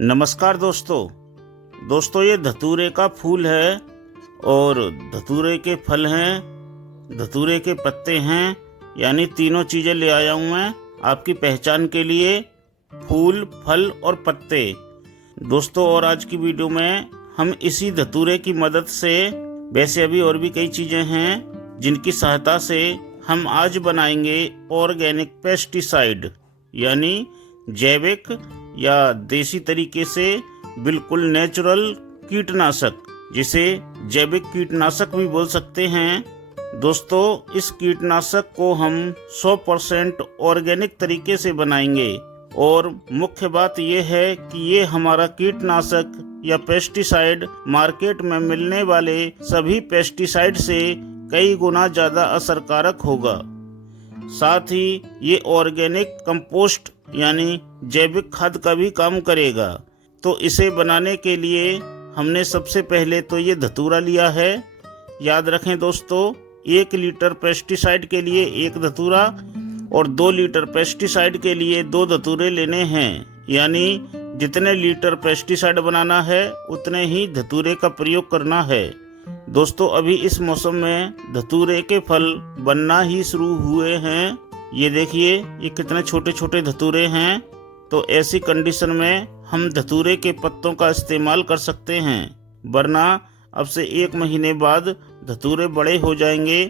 नमस्कार दोस्तों, ये धतूरे का फूल है और धतूरे के फल हैं, धतूरे के पत्ते हैं, यानी तीनों चीज़ें ले आया हूँ मैं आपकी पहचान के लिए, फूल, फल और पत्ते। दोस्तों, और आज की वीडियो में हम इसी धतूरे की मदद से, वैसे अभी और भी कई चीज़ें हैं जिनकी सहायता से हम आज बनाएंगे ऑर्गेनिक पेस्टिसाइड, यानी जैविक या देसी तरीके से बिल्कुल नेचुरल कीटनाशक, जिसे जैविक कीटनाशक भी बोल सकते हैं। दोस्तों, इस कीटनाशक को हम 100% ऑर्गेनिक तरीके से बनाएंगे और मुख्य बात यह है कि ये हमारा कीटनाशक या पेस्टिसाइड मार्केट में मिलने वाले सभी पेस्टिसाइड से कई गुना ज़्यादा असरकारक होगा। साथ ही ये ऑर्गेनिक कंपोस्ट यानी जैविक खाद का भी काम करेगा। तो इसे बनाने के लिए हमने सबसे पहले तो ये धतूरा लिया है। याद रखें दोस्तों, 1 लीटर पेस्टिसाइड के लिए 1 धतूरा और 2 लीटर पेस्टिसाइड के लिए 2 धतूरे लेने हैं, यानी जितने लीटर पेस्टिसाइड बनाना है उतने ही धतूरे का प्रयोग करना है। दोस्तों, अभी इस मौसम में धतूरे के फल बनना ही शुरू हुए हैं। ये देखिए, ये कितने छोटे छोटे धतूरे हैं। तो ऐसी कंडीशन में हम धतूरे के पत्तों का इस्तेमाल कर सकते हैं, वरना अब से 1 महीने बाद धतूरे बड़े हो जाएंगे,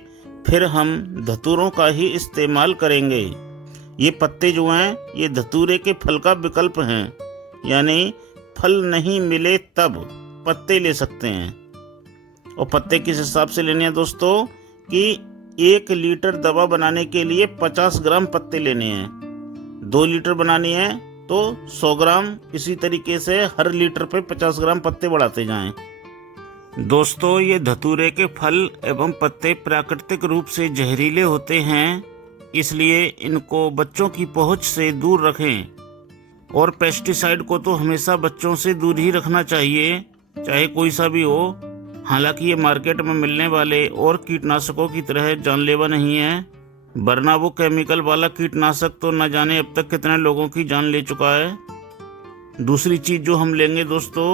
फिर हम धतूरों का ही इस्तेमाल करेंगे। ये पत्ते जो हैं ये धतूरे के फल का विकल्प हैं, यानी फल नहीं मिले तब पत्ते ले सकते हैं। और पत्ते किस हिसाब से लेने हैं दोस्तों कि 1 लीटर दवा बनाने के लिए 50 ग्राम पत्ते लेने हैं। 2 लीटर बनानी है तो 100 ग्राम, इसी तरीके से हर लीटर पे 50 ग्राम पत्ते बढ़ाते जाएं। दोस्तों, ये धतूरे के फल एवं पत्ते प्राकृतिक रूप से जहरीले होते हैं, इसलिए इनको बच्चों की पहुंच से दूर रखें। और पेस्टिसाइड को तो हमेशा बच्चों से दूर ही रखना चाहिए, चाहे कोई सा भी हो। हालांकि ये मार्केट में मिलने वाले और कीटनाशकों की तरह जानलेवा नहीं है, वरना वो केमिकल वाला कीटनाशक तो न जाने अब तक कितने लोगों की जान ले चुका है। दूसरी चीज़ जो हम लेंगे दोस्तों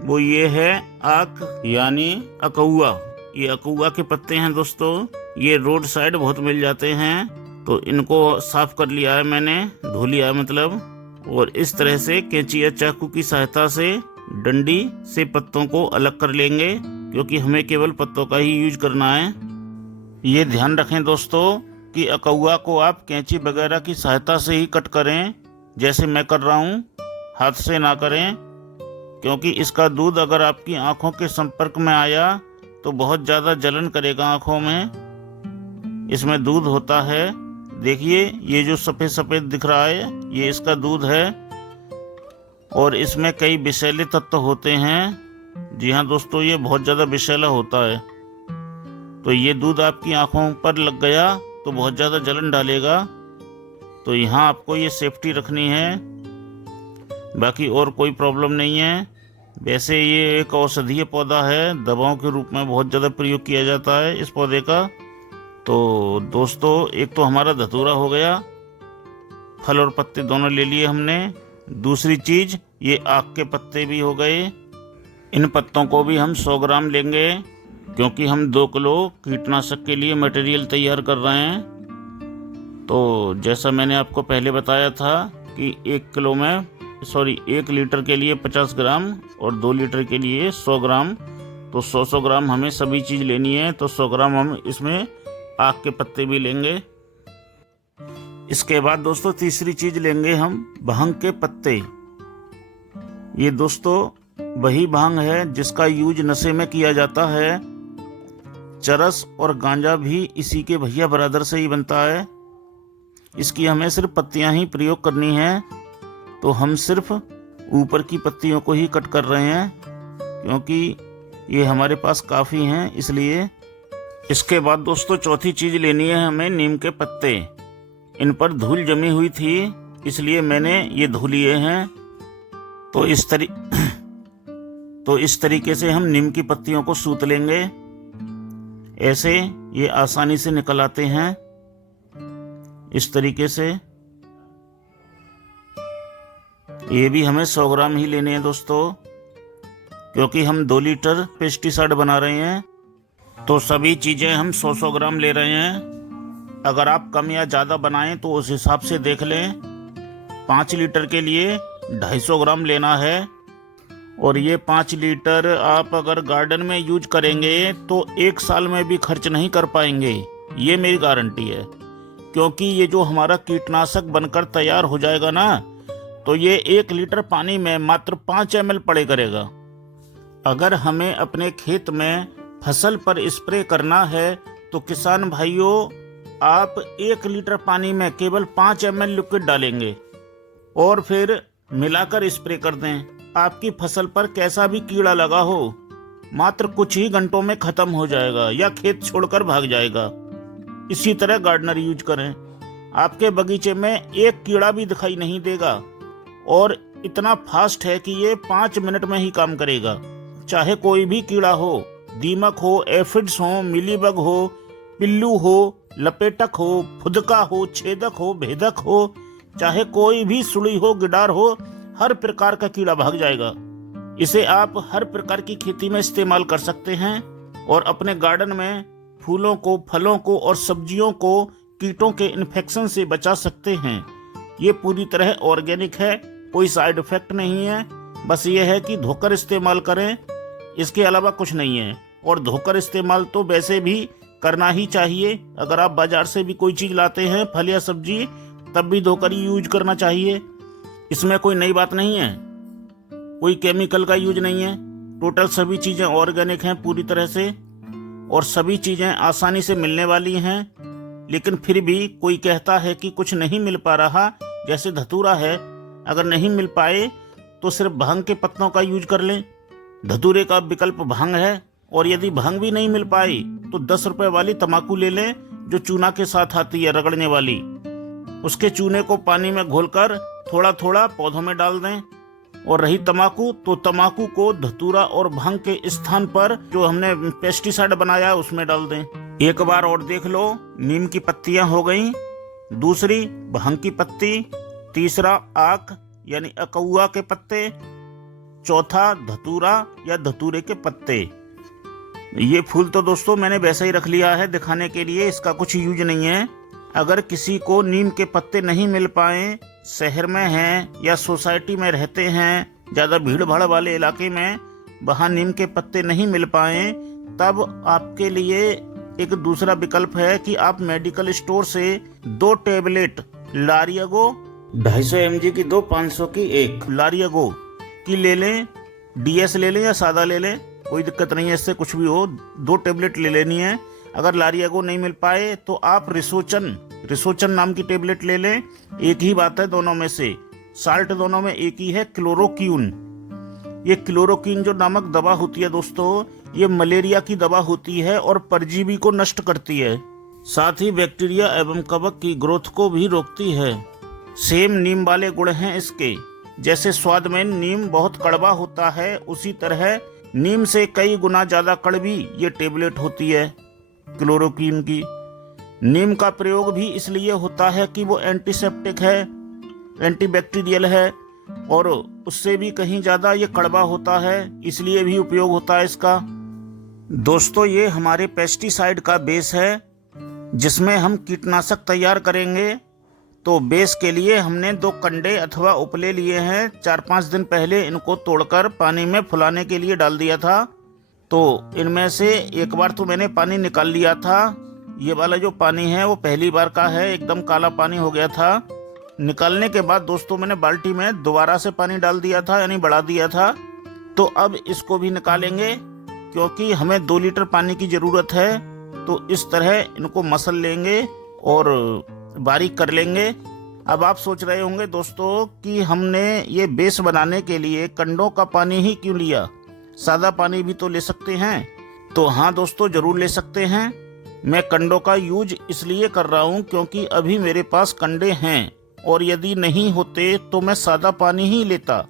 वो ये है आक, यानी अकौआ। ये अकौआ के पत्ते हैं दोस्तों, ये रोड साइड बहुत मिल जाते हैं। तो इनको साफ कर लिया है मैंने, धो लिया है मतलब, और इस तरह से कैंची या चाकू की सहायता से डंडी से पत्तों को अलग कर लेंगे, क्योंकि हमें केवल पत्तों का ही यूज करना है। ये ध्यान रखें दोस्तों कि अकौआ को आप कैंची वगैरह की सहायता से ही कट करें, जैसे मैं कर रहा हूँ, हाथ से ना करें, क्योंकि इसका दूध अगर आपकी आंखों के संपर्क में आया तो बहुत ज़्यादा जलन करेगा आंखों में। इसमें दूध होता है, देखिए ये जो सफ़ेद सफ़ेद दिख रहा है ये इसका दूध है, और इसमें कई विषैले तत्व होते हैं। जी हाँ दोस्तों, ये बहुत ज़्यादा विषैला होता है। तो ये दूध आपकी आंखों पर लग गया तो बहुत ज़्यादा जलन डालेगा। तो यहाँ आपको ये सेफ्टी रखनी है, बाकी और कोई प्रॉब्लम नहीं है। वैसे ये एक औषधीय पौधा है, दवाओं के रूप में बहुत ज़्यादा प्रयोग किया जाता है इस पौधे का। तो दोस्तों, एक तो हमारा धतूरा हो गया, फल और पत्ते दोनों ले लिए हमने। दूसरी चीज़ ये आक के पत्ते भी हो गए। इन पत्तों को भी हम 100 ग्राम लेंगे, क्योंकि हम 2 किलो कीटनाशक के लिए मटेरियल तैयार कर रहे हैं। तो जैसा मैंने आपको पहले बताया था कि 1 लीटर के लिए 50 ग्राम और 2 लीटर के लिए 100 ग्राम, तो 100 ग्राम हमें सभी चीज़ लेनी है। तो 100 ग्राम हम इसमें आक के पत्ते भी लेंगे। इसके बाद दोस्तों तीसरी चीज़ लेंगे हम भांग के पत्ते। ये दोस्तों वही भांग है जिसका यूज नशे में किया जाता है। चरस और गांजा भी इसी के भैया बरादर से ही बनता है। इसकी हमें सिर्फ पत्तियां ही प्रयोग करनी है, तो हम सिर्फ ऊपर की पत्तियों को ही कट कर रहे हैं, क्योंकि ये हमारे पास काफ़ी हैं इसलिए। इसके बाद दोस्तों चौथी चीज़ लेनी है हमें नीम के पत्ते। इन पर धूल जमी हुई थी, इसलिए मैंने ये धो लिए हैं। तो इस तरीके से हम नीम की पत्तियों को सूत लेंगे। ऐसे ये आसानी से निकल आते हैं इस तरीके से। ये भी हमें 100 ग्राम ही लेने हैं दोस्तों, क्योंकि हम 2 लीटर पेस्टिसाइड बना रहे हैं। तो सभी चीज़ें हम 100-100 ग्राम ले रहे हैं। अगर आप कम या ज़्यादा बनाएं तो उस हिसाब से देख लें। 5 लीटर के लिए 250 ग्राम लेना है। और ये 5 लीटर आप अगर गार्डन में यूज करेंगे तो 1 साल में भी खर्च नहीं कर पाएंगे, ये मेरी गारंटी है। क्योंकि ये जो हमारा कीटनाशक बनकर तैयार हो जाएगा ना, तो ये 1 लीटर पानी में मात्र 5 ml पड़े करेगा। अगर हमें अपने खेत में फसल पर स्प्रे करना है तो किसान भाइयों, आप 1 लीटर पानी में केवल 5 ml लिक्विड डालेंगे और फिर मिलाकर स्प्रे कर दें। आपकी फसल पर कैसा भी कीड़ा लगा हो, मात्र कुछ ही घंटों में खत्म हो जाएगा या खेत छोड़कर भाग जाएगा। इसी तरह गार्डनर यूज करें, आपके बगीचे में एक कीड़ा भी दिखाई नहीं देगा और इतना फास्ट है कि ये 5 मिनट में ही काम करेगा। चाहे कोई भी कीड़ा हो, दीमक हो, एफिड्स हो, मिलीबग हो, पिल्लू हो, लपेटक हो, फुदका हो, छेदक हो, भेदक हो, चाहे कोई भी सुड़ी हो, गिडार हो, हर प्रकार का कीड़ा भाग जाएगा। इसे आप हर प्रकार की खेती में इस्तेमाल कर सकते हैं और अपने गार्डन में फूलों को, फलों को और सब्जियों को कीटों के इन्फेक्शन से बचा सकते हैं। ये पूरी तरह ऑर्गेनिक है, कोई साइड इफेक्ट नहीं है। बस ये है कि धोकर इस्तेमाल करें, इसके अलावा कुछ नहीं है। और धोकर इस्तेमाल तो वैसे भी करना ही चाहिए। अगर आप बाजार से भी कोई चीज़ लाते हैं, फल या सब्जी, तब भी धोकर ही यूज करना चाहिए। इसमें कोई नई बात नहीं है, कोई केमिकल का यूज नहीं है। टोटल सभी चीज़ें ऑर्गेनिक हैं पूरी तरह से और सभी चीज़ें आसानी से मिलने वाली हैं। लेकिन फिर भी कोई कहता है कि कुछ नहीं मिल पा रहा, जैसे धतूरा है, अगर नहीं मिल पाए तो सिर्फ भांग के पत्तों का यूज कर लें। धतूरे का विकल्प भांग है। और यदि भांग भी नहीं मिल पाई तो 10 रुपए वाली तम्बाकू ले लें, जो चूना के साथ आती है, रगड़ने वाली। उसके चूने को पानी में घोलकर थोड़ा थोड़ा पौधों में डाल दें। और रही तम्बाकू, तो तम्बाकू को धतूरा और भांग के स्थान पर जो हमने पेस्टिसाइड बनाया है उसमें डाल दें। एक बार और देख लो, नीम की पत्तियां हो गई, दूसरी भांग की पत्ती, तीसरा आक यानी अकौआ के पत्ते, चौथा धतूरा या धतूरे के पत्ते। ये फूल तो दोस्तों मैंने वैसे ही रख लिया है दिखाने के लिए, इसका कुछ यूज नहीं है। अगर किसी को नीम के पत्ते नहीं मिल पाए, शहर में हैं या सोसाइटी में रहते हैं, ज़्यादा भीड़ भाड़ वाले इलाके में, वहाँ नीम के पत्ते नहीं मिल पाए, तब आपके लिए एक दूसरा विकल्प है कि आप मेडिकल स्टोर से 2 टेबलेट लारियागो 250 mg की 2, 500 की 1 लारियागो की ले लें। DS ले लें या सादा ले लें, कोई दिक्कत नहीं है, इससे कुछ भी हो, 2 टेबलेट ले लेनी है। अगर लारियागो नहीं मिल पाए तो आप रिसोचन नाम की टेबलेट ले लें। एक ही बात है दोनों में से, साल्ट दोनों में एक ही है, क्लोरोक्वीन। ये क्लोरोक्वीन जो नामक दवा होती है दोस्तों, ये मलेरिया की दवा होती है और परजीवी को नष्ट करती है, साथ ही बैक्टीरिया एवं कवक की ग्रोथ को भी रोकती है। सेम नीम वाले गुण हैं इसके। जैसे स्वाद में नीम बहुत कड़वा होता है, उसी तरह नीम से कई गुना ज्यादा कड़वी ये टेबलेट होती है क्लोरोक्वीन की। नीम का प्रयोग भी इसलिए होता है कि वो एंटीसेप्टिक है, एंटीबैक्टीरियल है और उससे भी कहीं ज़्यादा ये कड़वा होता है, इसलिए भी उपयोग होता है इसका। दोस्तों, ये हमारे पेस्टिसाइड का बेस है जिसमें हम कीटनाशक तैयार करेंगे। तो बेस के लिए हमने 2 कंडे अथवा उपले लिए हैं। 4-5 दिन पहले इनको तोड़कर पानी में फुलाने के लिए डाल दिया था। तो इनमें से एक बार तो मैंने पानी निकाल लिया था। ये वाला जो पानी है वो पहली बार का है, एकदम काला पानी हो गया था। निकालने के बाद दोस्तों मैंने बाल्टी में दोबारा से पानी डाल दिया था, यानी बढ़ा दिया था। तो अब इसको भी निकालेंगे क्योंकि हमें 2 लीटर पानी की ज़रूरत है। तो इस तरह इनको मसल लेंगे और बारीक कर लेंगे। अब आप सोच रहे होंगे दोस्तों कि हमने ये बेस बनाने के लिए कंडों का पानी ही क्यों लिया, सादा पानी भी तो ले सकते हैं। तो हाँ दोस्तों, ज़रूर ले सकते हैं। मैं कंडों का यूज इसलिए कर रहा हूँ क्योंकि अभी मेरे पास कंडे हैं, और यदि नहीं होते तो मैं सादा पानी ही लेता।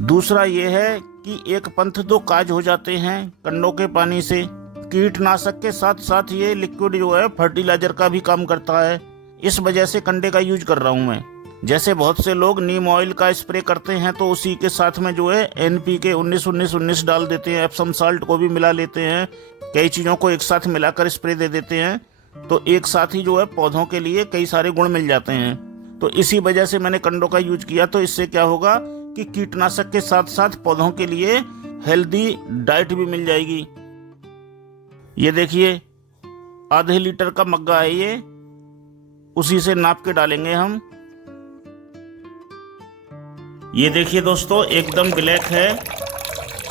दूसरा ये है कि एक पंथ 2 काज हो जाते हैं कंडों के पानी से। कीटनाशक के साथ साथ ये लिक्विड जो है फर्टिलाइजर का भी काम करता है। इस वजह से कंडे का यूज कर रहा हूँ मैं। जैसे बहुत से लोग नीम ऑयल का स्प्रे करते हैं तो उसी के साथ में जो है NPK 19-19-19 डाल देते हैं, एप्सम साल्ट को भी मिला लेते हैं, कई चीज़ों को एक साथ मिलाकर स्प्रे दे देते हैं। तो एक साथ ही जो है पौधों के लिए कई सारे गुण मिल जाते हैं। तो इसी वजह से मैंने कंडो का यूज किया। तो इससे क्या होगा कि कीटनाशक के साथ साथ पौधों के लिए हेल्दी डाइट भी मिल जाएगी। ये देखिए आधे लीटर का मग्गा है ये, उसी से नाप के डालेंगे हम। ये देखिए दोस्तों एकदम ब्लैक है,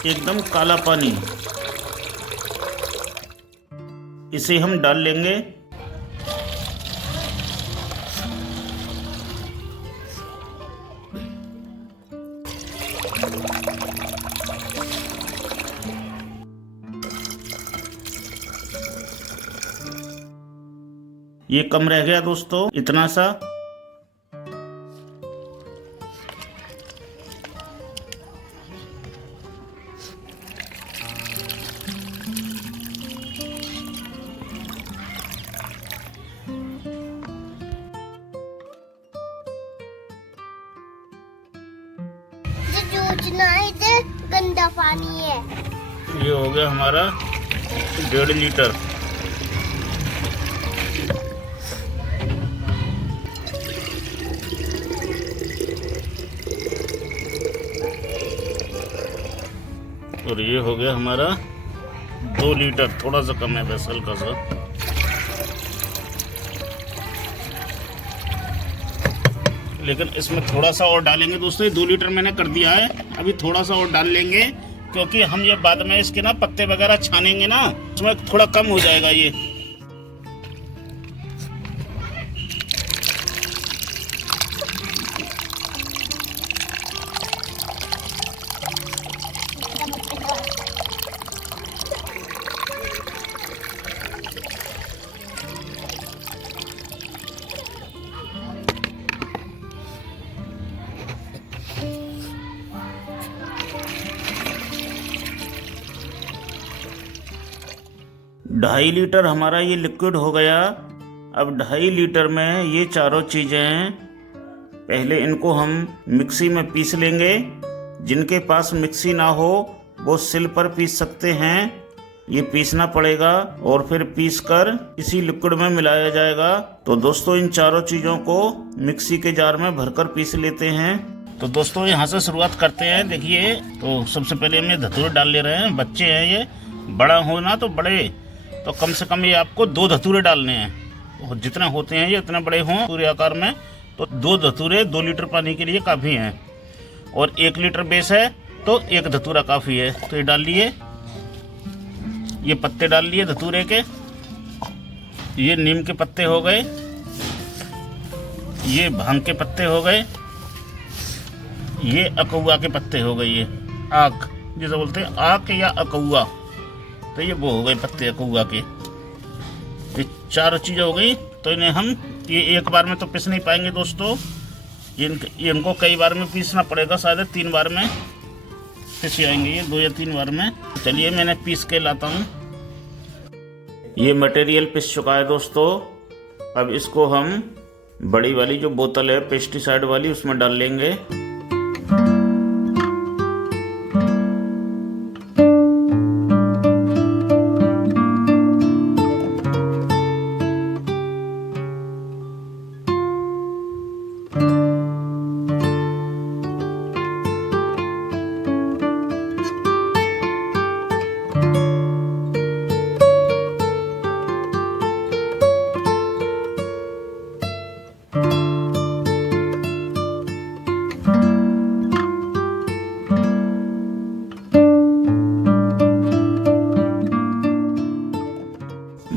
एकदम काला पानी, इसे हम डाल लेंगे। ये कम रह गया दोस्तों, इतना सा। गंदा पानी है। ये हो गया हमारा 1.5 लीटर। और ये हो गया हमारा 2 लीटर, थोड़ा सा कम है वैसे, हल्का सा। लेकिन इसमें थोड़ा सा और डालेंगे दोस्तों। 2 लीटर मैंने कर दिया है, अभी थोड़ा सा और डाल लेंगे, क्योंकि हम ये बाद में इसके ना पत्ते वगैरह छानेंगे ना, उसमें थोड़ा कम हो जाएगा ये। ढाई लीटर हमारा ये लिक्विड हो गया। अब 2.5 लीटर में ये चारों चीज़ें, पहले इनको हम मिक्सी में पीस लेंगे। जिनके पास मिक्सी ना हो वो सिल पर पीस सकते हैं, ये पीसना पड़ेगा और फिर पीस कर इसी लिक्विड में मिलाया जाएगा। तो दोस्तों इन चारों चीज़ों को मिक्सी के जार में भरकर पीस लेते हैं। तो दोस्तों यहाँ से शुरुआत करते हैं। देखिए तो सबसे पहले हम ये धतूरे डाल ले रहे हैं। बच्चे हैं ये, बड़ा हो ना तो बड़े, तो कम से कम ये आपको 2 धतूरे डालने हैं। जितने होते हैं ये इतने बड़े हों पूरे आकार में, तो 2 धतूरे 2 लीटर पानी के लिए काफ़ी हैं। और 1 लीटर बेस है तो 1 धतूरा काफ़ी है। तो ये डाल लिए, ये पत्ते डाल लिए धतूरे के। ये नीम के पत्ते हो गए, ये भांग के पत्ते हो गए, ये अकौआ के पत्ते हो गए, ये आक जैसे बोलते हैं, आक या अकौआ, तो ये वो हो गए पत्ते अकौआ के। ये 4 चीज़ें हो गई। तो इन्हें हम ये एक बार में तो पीस नहीं पाएंगे दोस्तों, इनको कई बार में पीसना पड़ेगा, शायद 3 बार में पीस जाएंगे ये, 2 या 3 बार में। चलिए मैंने पीस के लाता हूँ। ये मटेरियल पिस चुका है दोस्तों। अब इसको हम बड़ी वाली जो बोतल है पेस्टिसाइड वाली, उसमें डाल लेंगे।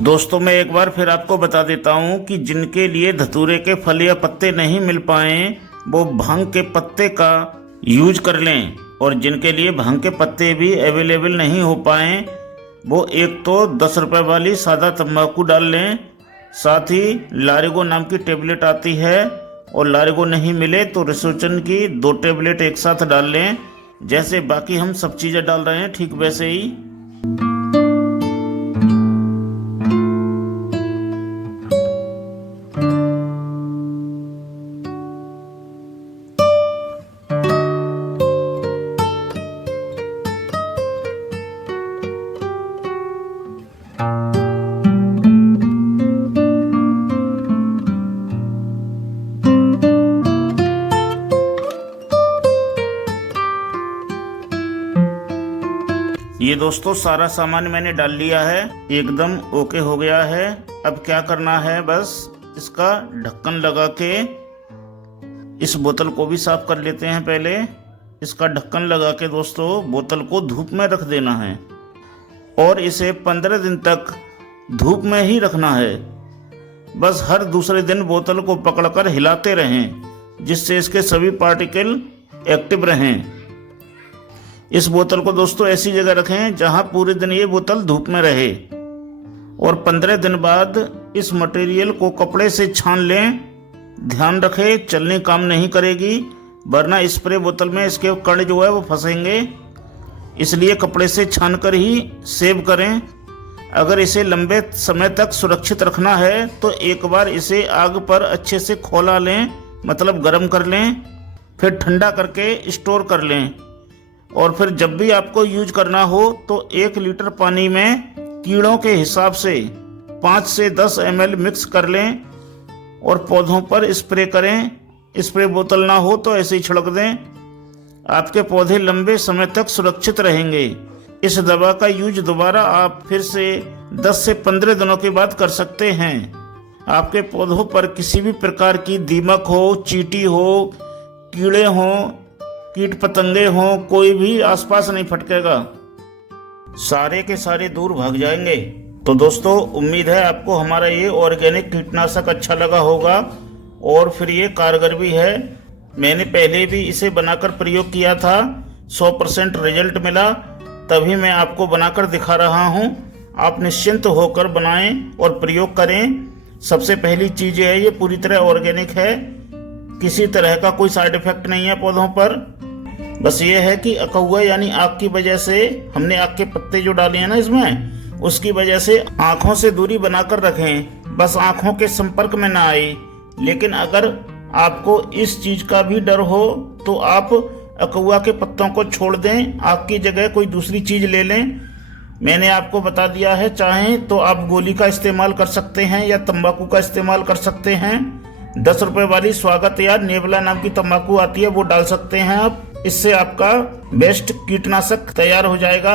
दोस्तों मैं एक बार फिर आपको बता देता हूँ कि जिनके लिए धतूरे के फल या पत्ते नहीं मिल पाए वो भांग के पत्ते का यूज कर लें, और जिनके लिए भांग के पत्ते भी अवेलेबल नहीं हो पाए वो एक तो 10 रुपये वाली सादा तंबाकू डाल लें। साथ ही लारिगो नाम की टेबलेट आती है, और लारिगो नहीं मिले तो रिसोचन की 2 टेबलेट एक साथ डाल लें। जैसे बाकी हम सब चीज़ें डाल रहे हैं ठीक वैसे ही। ये दोस्तों सारा सामान मैंने डाल लिया है, एकदम ओके हो गया है। अब क्या करना है, बस इसका ढक्कन लगा के इस बोतल को भी साफ कर लेते हैं। पहले इसका ढक्कन लगा के दोस्तों बोतल को धूप में रख देना है और इसे 15 दिन तक धूप में ही रखना है। बस हर दूसरे दिन बोतल को पकड़कर हिलाते रहें जिससे इसके सभी पार्टिकल एक्टिव रहें। इस बोतल को दोस्तों ऐसी जगह रखें जहां पूरे दिन ये बोतल धूप में रहे और 15 दिन बाद इस मटेरियल को कपड़े से छान लें। ध्यान रखें चलनी काम नहीं करेगी, वरना स्प्रे बोतल में इसके कण जो है वो फंसेंगे, इसलिए कपड़े से छान कर ही सेव करें। अगर इसे लंबे समय तक सुरक्षित रखना है तो एक बार इसे आग पर अच्छे से खौला लें, मतलब गर्म कर लें, फिर ठंडा करके स्टोर कर लें और फिर जब भी आपको यूज करना हो तो 1 लीटर पानी में कीड़ों के हिसाब से 5 से 10 ml मिक्स कर लें और पौधों पर स्प्रे करें। स्प्रे बोतल ना हो तो ऐसे ही छिड़क दें, आपके पौधे लंबे समय तक सुरक्षित रहेंगे। इस दवा का यूज दोबारा आप फिर से 10 से 15 दिनों के बाद कर सकते हैं। आपके पौधों पर किसी भी प्रकार की दीमक हो, चींटी हो, कीड़े हो, कीट पतंगे हो, कोई भी आसपास नहीं फटकेगा, सारे के सारे दूर भाग जाएंगे। तो दोस्तों उम्मीद है आपको हमारा ये ऑर्गेनिक कीटनाशक अच्छा लगा होगा और फिर ये कारगर भी है। मैंने पहले भी इसे बनाकर प्रयोग किया था, 100% रिजल्ट मिला, तभी मैं आपको बनाकर दिखा रहा हूँ। आप निश्चिंत होकर बनाएं और प्रयोग करें। सबसे पहली चीज़ है ये पूरी तरह ऑर्गेनिक है, किसी तरह का कोई साइड इफेक्ट नहीं है पौधों पर। बस ये है कि अकौआ यानी आग की वजह से, हमने आग के पत्ते जो डाले हैं ना इसमें, उसकी वजह से आँखों से दूरी बनाकर रखें, बस आँखों के संपर्क में ना आए। लेकिन अगर आपको इस चीज़ का भी डर हो तो आप अकौआ के पत्तों को छोड़ दें, आग की जगह कोई दूसरी चीज़ ले लें। मैंने आपको बता दिया है, चाहें तो आप गोली का इस्तेमाल कर सकते हैं या तंबाकू का इस्तेमाल कर सकते हैं। 10 रुपए वाली स्वागत या नेवला नाम की तंबाकू आती है, वो डाल सकते हैं आप। इससे आपका बेस्ट कीटनाशक तैयार हो जाएगा।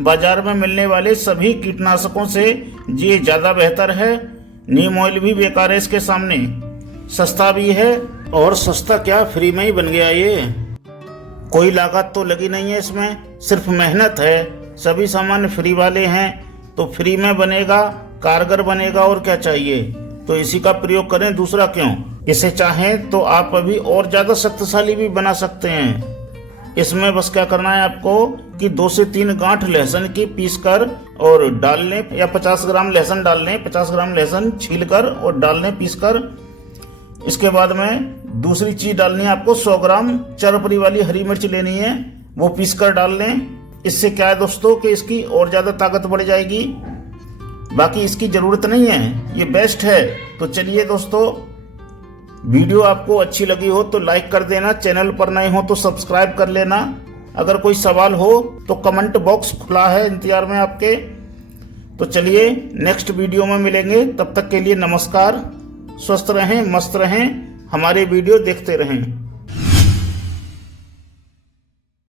बाजार में मिलने वाले सभी कीटनाशकों से ये ज़्यादा बेहतर है। नीम ऑयल भी बेकार है इसके सामने, सस्ता भी है और सस्ता क्या फ्री में ही बन गया ये। कोई लागत तो लगी नहीं है इसमें, सिर्फ मेहनत है। सभी सामान फ्री वाले हैं तो फ्री में बनेगा, कारगर बनेगा और क्या चाहिए। तो इसी का प्रयोग करें, दूसरा क्यों। इसे चाहें तो आप अभी और ज़्यादा शक्तिशाली भी बना सकते हैं। इसमें बस क्या करना है आपको कि 2 से 3 गांठ लहसुन की पीसकर और डाल लें, या 50 ग्राम लहसुन डाल लें, 50 ग्राम लहसुन छीलकर और डाल लें पीसकर। इसके बाद में दूसरी चीज़ डालनी है आपको, 100 ग्राम चरपरी वाली हरी मिर्च लेनी है, वो पीसकर डाल लें। इससे क्या है दोस्तों कि इसकी और ज़्यादा ताकत बढ़ जाएगी। बाकी इसकी ज़रूरत नहीं है, ये बेस्ट है। तो चलिए दोस्तों, वीडियो आपको अच्छी लगी हो तो लाइक कर देना, चैनल पर नए हो तो सब्सक्राइब कर लेना। अगर कोई सवाल हो तो कमेंट बॉक्स खुला है इंतजार में आपके। तो चलिए नेक्स्ट वीडियो में मिलेंगे, तब तक के लिए नमस्कार। स्वस्थ रहें, मस्त रहें, हमारे वीडियो देखते रहें।